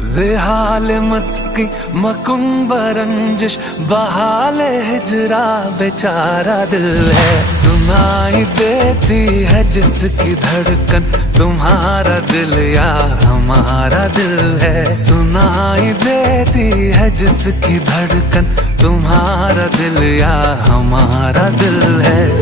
ज़ेहाल मस्की मकुम्ब रंजिश बहाल हिजरा बेचारा दिल है। सुनाई देती है जिसकी धड़कन तुम्हारा दिल या हमारा दिल है। सुनाई देती है जिसकी धड़कन तुम्हारा दिल या हमारा दिल है।